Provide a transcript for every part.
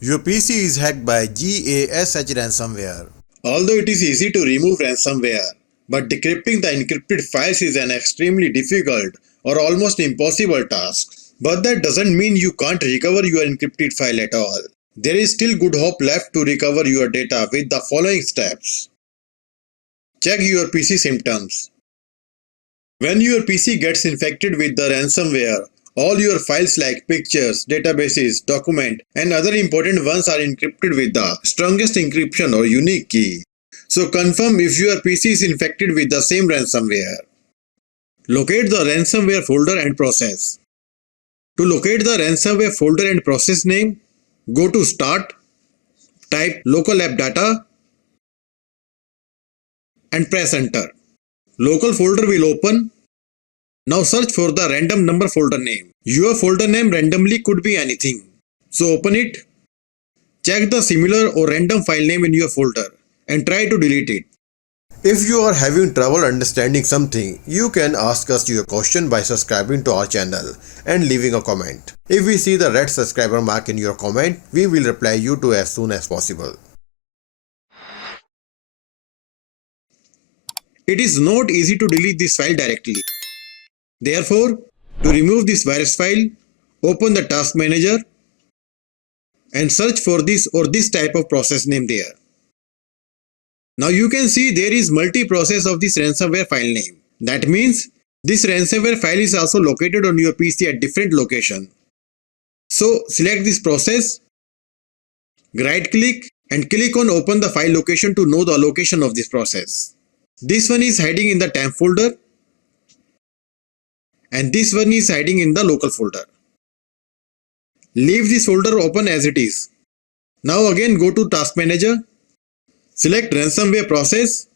Your PC is hacked by Gash ransomware. Although it is easy to remove ransomware, but decrypting the encrypted files is an extremely difficult or almost impossible task. But that doesn't mean you can't recover your encrypted file at all. There is still good hope left to recover your data with the following steps. Check your PC symptoms. When your PC gets infected with the ransomware, all your files like pictures, databases, documents, and other important ones are encrypted with the strongest encryption or unique key. So confirm if your PC is infected with the same ransomware. Locate the ransomware folder and process. To locate the ransomware folder and process name, go to Start, type local app data, and press enter. Local folder will open. Now search for the random number folder name. Your folder name randomly could be anything. So open it. Check the similar or random file name in your folder and try to delete it. If you are having trouble understanding something, you can ask us your question by subscribing to our channel and leaving a comment. If we see the red subscriber mark in your comment, we will reply you to as soon as possible. It is not easy to delete this file directly. Therefore, to remove this virus file, open the task manager and search for this or this type of process name there. Now you can see there is multi-process of this ransomware file name. That means this ransomware file is also located on your PC at different location. So select this process, right click and click on open the file location to know the location of this process. This one is hiding in the temp folder and this one is hiding in the local folder. Leave this folder open as it is. Now again go to task manager, select ransomware process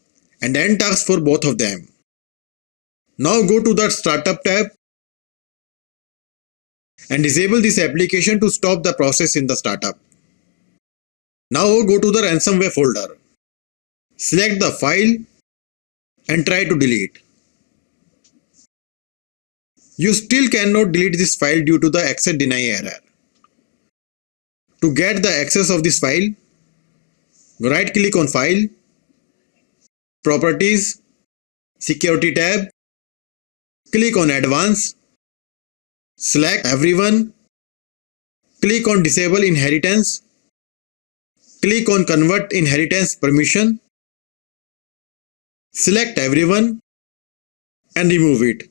and end task for both of them. Now go to the startup tab and disable this application to stop the process in the startup. Now go to the ransomware folder. Select the file and try to delete. You still cannot delete this file due to the access deny error. To get the access of this file, right click on File, Properties, Security tab, click on Advanced, select Everyone, click on Disable Inheritance, click on Convert Inheritance Permission, select Everyone and remove it.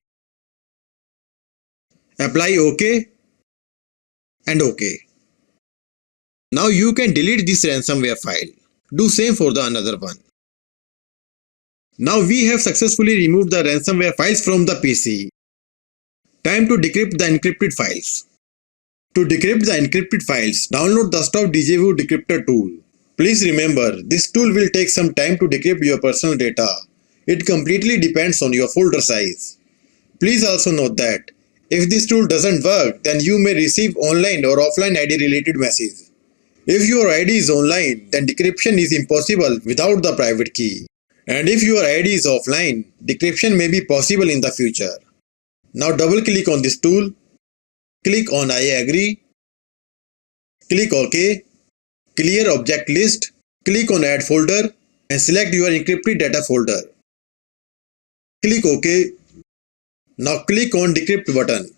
Apply OK and OK. Now you can delete this ransomware file. Do same for the another one. Now we have successfully removed the ransomware files from the PC. Time to decrypt the encrypted files. To decrypt the encrypted files, download the Stop Deja-Vu Decryptor tool. Please remember, this tool will take some time to decrypt your personal data. It completely depends on your folder size. Please also note that if this tool doesn't work, then you may receive online or offline ID related message. If your ID is online, then decryption is impossible without the private key. And if your ID is offline, decryption may be possible in the future. Now double click on this tool, click on I agree, click OK, clear object list, click on add folder and select your encrypted data folder. Click OK. Now click on decrypt button.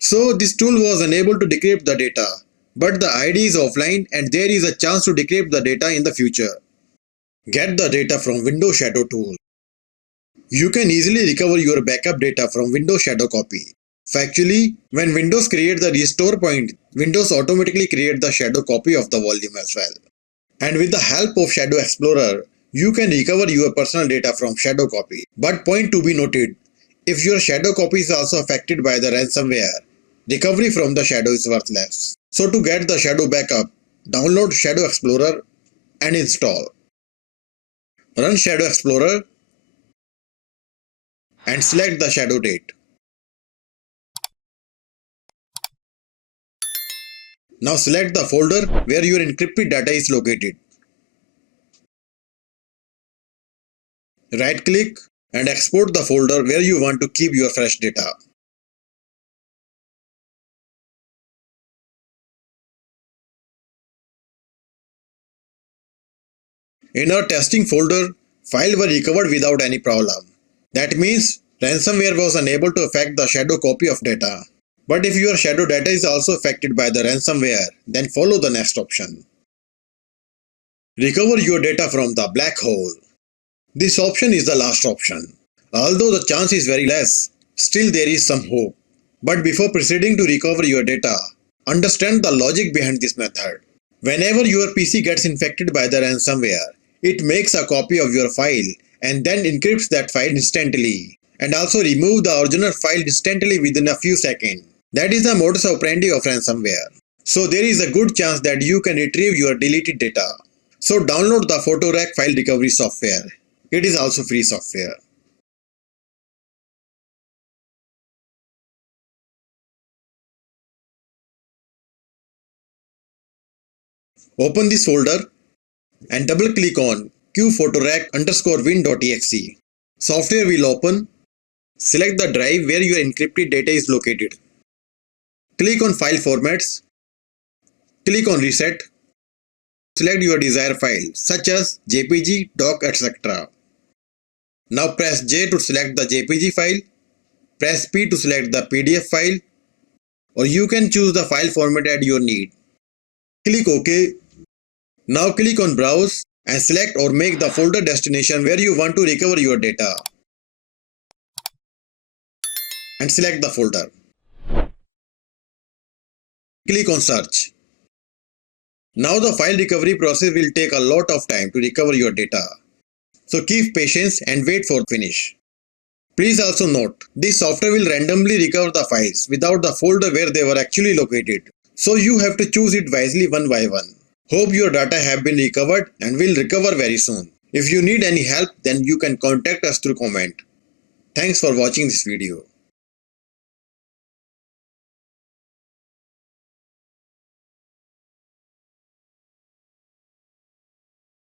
So this tool was unable to decrypt the data, but the ID is offline and there is a chance to decrypt the data in the future. Get the data from Windows Shadow tool. You can easily recover your backup data from Windows Shadow copy. Factually, when Windows creates the restore point, Windows automatically creates the shadow copy of the volume as well. And with the help of Shadow Explorer, you can recover your personal data from shadow copy. But point to be noted, if your shadow copy is also affected by the ransomware, recovery from the shadow is worthless. So to get the shadow backup, download Shadow Explorer and install. Run Shadow Explorer and select the shadow date. Now select the folder where your encrypted data is located. Right click and export the folder where you want to keep your fresh data. In our testing folder, files were recovered without any problem. That means ransomware was unable to affect the shadow copy of data. But if your shadow data is also affected by the ransomware, then follow the next option. Recover your data from the black hole. This option is the last option. Although the chance is very less, still there is some hope. But before proceeding to recover your data, understand the logic behind this method. Whenever your PC gets infected by the ransomware, it makes a copy of your file and then encrypts that file instantly, and also remove the original file instantly within a few seconds. That is the modus operandi of ransomware. So there is a good chance that you can retrieve your deleted data. So download the PhotoRec file recovery software. It is also free software. Open this folder and double click on qphotorec_win.exe. Software will open. Select the drive where your encrypted data is located. Click on File Formats. Click on Reset. Select your desired file such as JPG, doc, etc. Now press J to select the JPG file. Press P to select the PDF file, or you can choose the file format at your need. Click OK. Now click on Browse and select or make the folder destination where you want to recover your data. And select the folder. Click on Search. Now the file recovery process will take a lot of time to recover your data. So keep patience and wait for finish. Please also note, this software will randomly recover the files without the folder where they were actually located. So you have to choose it wisely one by one. Hope your data have been recovered and will recover very soon. If you need any help, then you can contact us through comment. Thanks for watching this video.